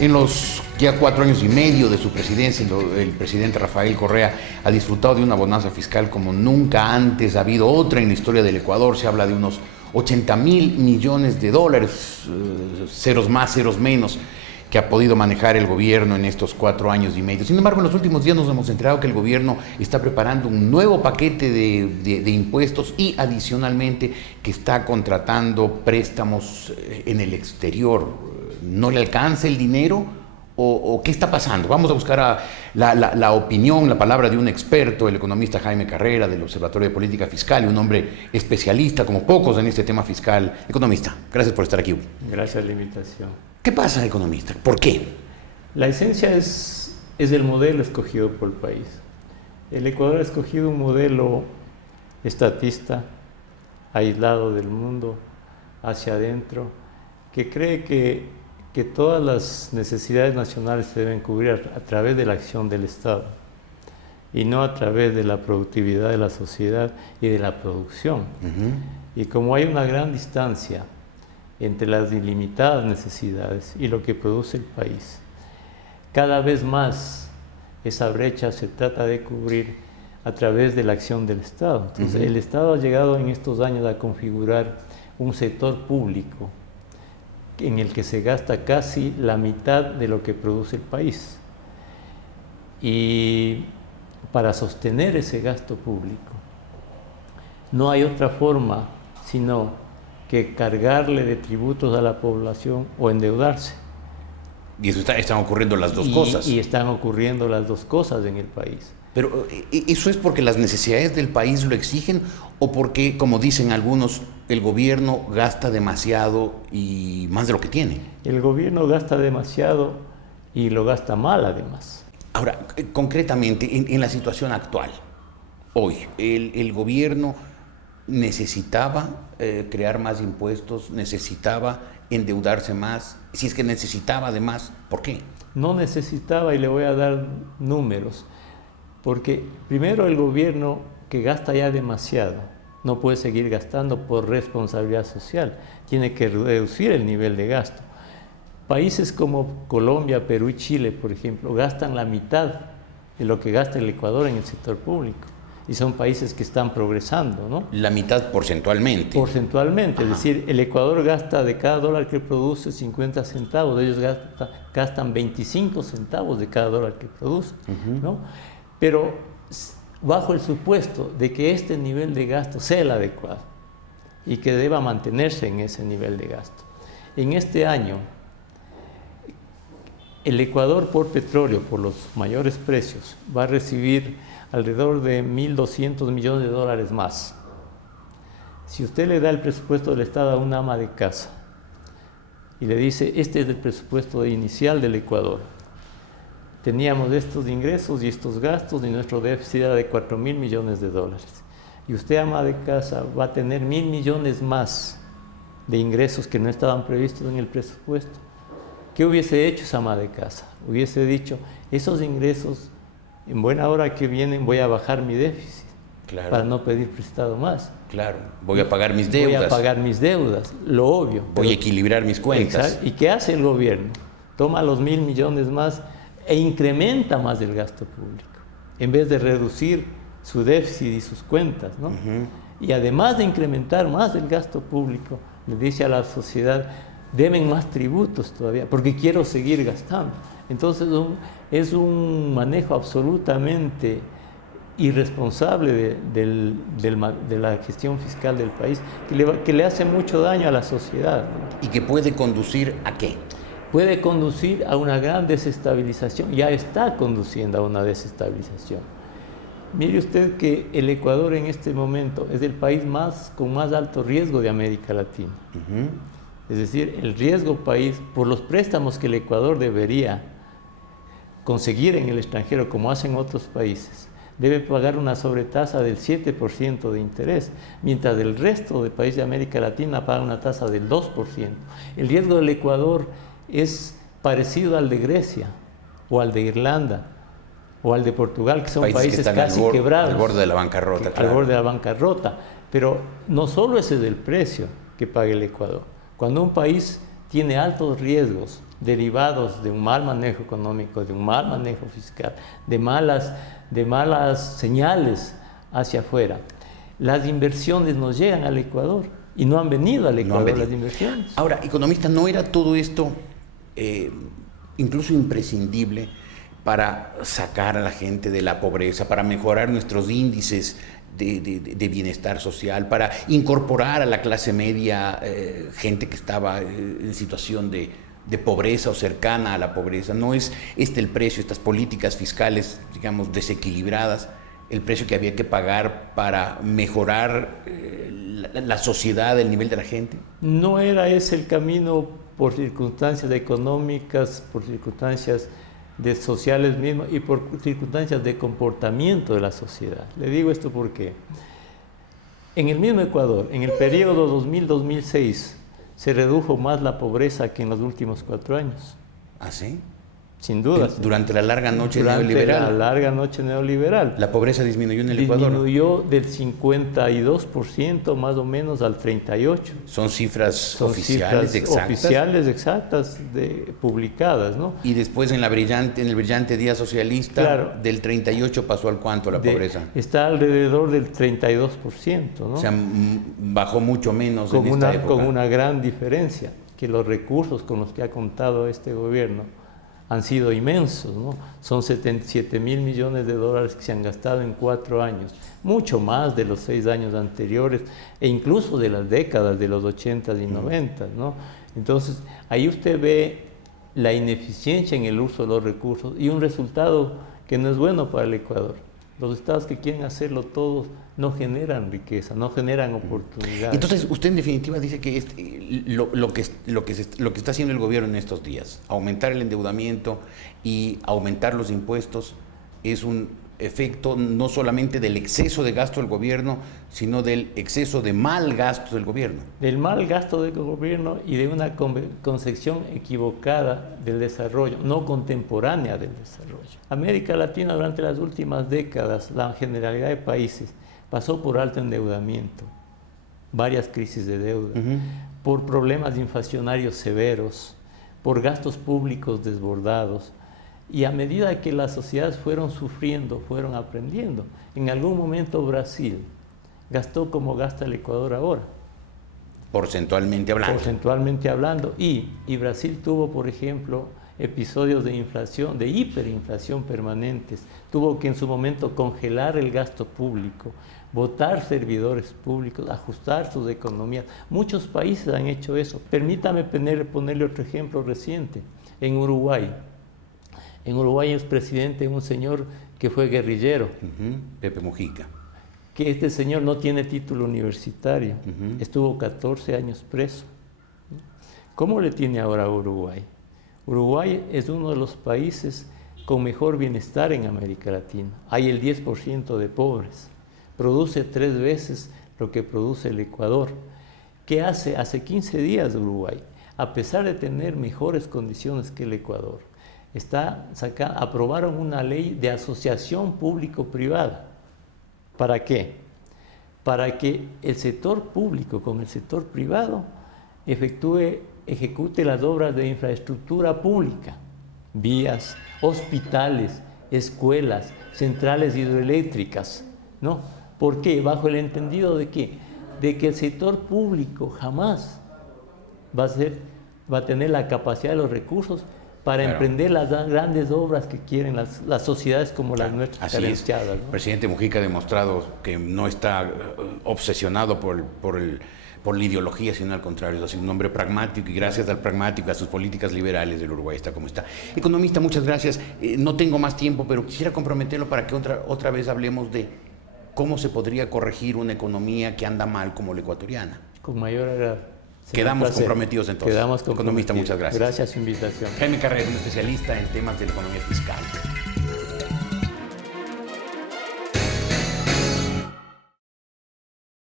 En los ya 4 años y medio de su presidencia, el presidente Rafael Correa ha disfrutado de una bonanza fiscal como nunca antes ha habido otra en la historia del Ecuador. Se habla de unos 80.000 millones de dólares, ceros más, ceros menos, que ha podido manejar el gobierno en estos 4 años y medio. Sin embargo, en los últimos días nos hemos enterado que el gobierno está preparando un nuevo paquete de impuestos y adicionalmente que está contratando préstamos en el exterior. ¿No le alcanza el dinero o qué está pasando? Vamos a buscar la opinión, la palabra de un experto, el economista Jaime Carrera del Observatorio de Política Fiscal, un hombre especialista como pocos en este tema fiscal. Economista, gracias por estar aquí. Gracias a la invitación. ¿Qué pasa, economista? ¿Por qué? La esencia es el modelo escogido por el país. El Ecuador ha escogido un modelo estatista, aislado del mundo, hacia adentro, que cree que todas las necesidades nacionales se deben cubrir a través de la acción del Estado y no a través de la productividad de la sociedad y de la producción. Y como hay una gran distancia entre las ilimitadas necesidades y lo que produce el país, cada vez más esa brecha se trata de cubrir a través de la acción del Estado. Entonces, el Estado ha llegado en estos años a configurar un sector público en el que se gasta casi la mitad de lo que produce el país. Y para sostener ese gasto público, no hay otra forma sino que cargarle de tributos a la población o endeudarse. Y eso están ocurriendo las dos cosas. Y están ocurriendo las dos cosas en el país. Pero ¿eso es porque las necesidades del país lo exigen o porque, como dicen algunos, el gobierno gasta demasiado y más de lo que tiene? El gobierno gasta demasiado y lo gasta mal además. Ahora, concretamente, en la situación actual, hoy, el gobierno necesitaba crear más impuestos, necesitaba endeudarse más. Si es que necesitaba además, ¿por qué? No necesitaba, y le voy a dar números. Porque primero el gobierno, que gasta ya demasiado, no puede seguir gastando por responsabilidad social, tiene que reducir el nivel de gasto. Países como Colombia, Perú y Chile, por ejemplo, gastan la mitad de lo que gasta el Ecuador en el sector público, y son países que están progresando, ¿no? La mitad porcentualmente. Porcentualmente, es decir, el Ecuador gasta de cada dólar que produce 50 centavos, ellos gastan 25 centavos de cada dólar que produce, ¿no? Pero bajo el supuesto de que este nivel de gasto sea el adecuado y que deba mantenerse en ese nivel de gasto. En este año, el Ecuador por petróleo, por los mayores precios, va a recibir alrededor de 1.200 millones de dólares más. Si usted le da el presupuesto del Estado a una ama de casa y le dice, este es el presupuesto inicial del Ecuador, teníamos estos ingresos y estos gastos y nuestro déficit era de 4.000 millones de dólares. Y usted, ama de casa, va a tener 1.000 millones más de ingresos que no estaban previstos en el presupuesto. ¿Qué hubiese hecho esa ama de casa? Hubiese dicho, esos ingresos, en buena hora que vienen, voy a bajar mi déficit, claro, para no pedir prestado más. Claro, voy a pagar mis deudas. Voy a pagar mis deudas, lo obvio. Voy a equilibrar mis cuentas. Exacto. ¿Y qué hace el gobierno? Toma los 1.000 millones más e incrementa más el gasto público, en vez de reducir su déficit y sus cuentas, ¿no? Y además de incrementar más el gasto público, le dice a la sociedad, deben más tributos todavía, porque quiero seguir gastando. Entonces es un manejo absolutamente irresponsable de la gestión fiscal del país, que le hace mucho daño a la sociedad, ¿no? ¿Y que puede conducir a qué? Puede conducir a una gran desestabilización, ya está conduciendo a una desestabilización. Mire usted que el Ecuador en este momento es el país con más alto riesgo de América Latina. Es decir, el riesgo país, por los préstamos que el Ecuador debería conseguir en el extranjero, como hacen otros países, debe pagar una sobretasa del 7% de interés, mientras el resto de países de América Latina paga una tasa del 2%. El riesgo del Ecuador es parecido al de Grecia, o al de Irlanda, o al de Portugal, que son países que casi quebrados. Al borde de la bancarrota, claro. Al borde de la bancarrota. Pero no solo ese es el precio que paga el Ecuador. Cuando un país tiene altos riesgos derivados de un mal manejo económico, de un mal manejo fiscal, de malas señales hacia afuera. Las inversiones no llegan al Ecuador y no han venido al Ecuador las inversiones. Ahora, economista, ¿no era todo esto incluso imprescindible para sacar a la gente de la pobreza, para mejorar nuestros índices de bienestar social, para incorporar a la clase media gente que estaba en situación de pobreza o cercana a la pobreza? ¿No es el precio, estas políticas fiscales, digamos, desequilibradas, el precio que había que pagar para mejorar la sociedad, el nivel de la gente? No era ese el camino por circunstancias económicas, por circunstancias sociales mismas y por circunstancias de comportamiento de la sociedad. Le digo esto porque en el mismo Ecuador, en el periodo 2000-2006, se redujo más la pobreza que en los últimos 4 años. ¿Ah, sí? Sin duda. Durante la larga noche neoliberal. Durante la larga noche neoliberal. La pobreza disminuyó en el Ecuador. Disminuyó del 52% más o menos al 38%. Son cifras oficiales exactas. Oficiales exactas publicadas, ¿no? Y después en el brillante día socialista, claro, del 38 pasó al cuánto la pobreza. Está alrededor del 32%, ¿no? O sea, bajó mucho menos en esta época. Con una gran diferencia, que los recursos con los que ha contado este gobierno han sido inmensos, ¿no? Son 77 mil millones de dólares que se han gastado en 4 años, mucho más de los 6 años anteriores e incluso de las décadas de los 80s y 90s, ¿no? Entonces, ahí usted ve la ineficiencia en el uso de los recursos y un resultado que no es bueno para el Ecuador. Los estados que quieren hacerlo todos no generan riqueza, no generan oportunidades. Entonces, usted en definitiva dice que lo que está haciendo el gobierno en estos días, aumentar el endeudamiento y aumentar los impuestos, es un efecto no solamente del exceso de gasto del gobierno, sino del exceso de mal gasto del gobierno. Del mal gasto del gobierno y de una concepción equivocada del desarrollo, no contemporánea del desarrollo. América Latina durante las últimas décadas, la generalidad de países, pasó por alto endeudamiento, varias crisis de deuda, por problemas inflacionarios severos, por gastos públicos desbordados. Y a medida que las sociedades fueron sufriendo, fueron aprendiendo. En algún momento Brasil gastó como gasta el Ecuador ahora. Porcentualmente hablando. Porcentualmente hablando. Y Brasil tuvo, por ejemplo, episodios de inflación, de hiperinflación permanentes. Tuvo que en su momento congelar el gasto público, votar servidores públicos, ajustar sus economías. Muchos países han hecho eso. Permítame ponerle otro ejemplo reciente. En Uruguay. En Uruguay es presidente un señor que fue guerrillero. Pepe Mujica. Que este señor no tiene título universitario. Estuvo 14 años preso. ¿Cómo le tiene ahora a Uruguay? Uruguay es uno de los países con mejor bienestar en América Latina. Hay el 10% de pobres. Produce 3 veces lo que produce el Ecuador. ¿Qué hace? Hace 15 días Uruguay, a pesar de tener mejores condiciones que el Ecuador, aprobaron una ley de asociación público-privada. ¿Para qué? Para que el sector público con el sector privado ejecute las obras de infraestructura pública, vías, hospitales, escuelas, centrales hidroeléctricas, ¿no? ¿Por qué? Bajo el entendido de ¿qué? De que el sector público jamás va a tener la capacidad de los recursos para emprender las grandes obras que quieren las sociedades como las nuestras carenciadas, ¿no? El presidente Mujica ha demostrado que no está obsesionado por la ideología, sino al contrario, es un hombre pragmático y gracias al pragmático, a sus políticas liberales, del Uruguay está como está. Economista, muchas gracias. No tengo más tiempo, pero quisiera comprometerlo para que otra vez hablemos de cómo se podría corregir una economía que anda mal como la ecuatoriana. Con mayor agrado. Quedamos comprometidos entonces. Quedamos comprometidos. Economista, muchas gracias. Gracias por su invitación. Jaime Carrera, un especialista en temas de la economía fiscal.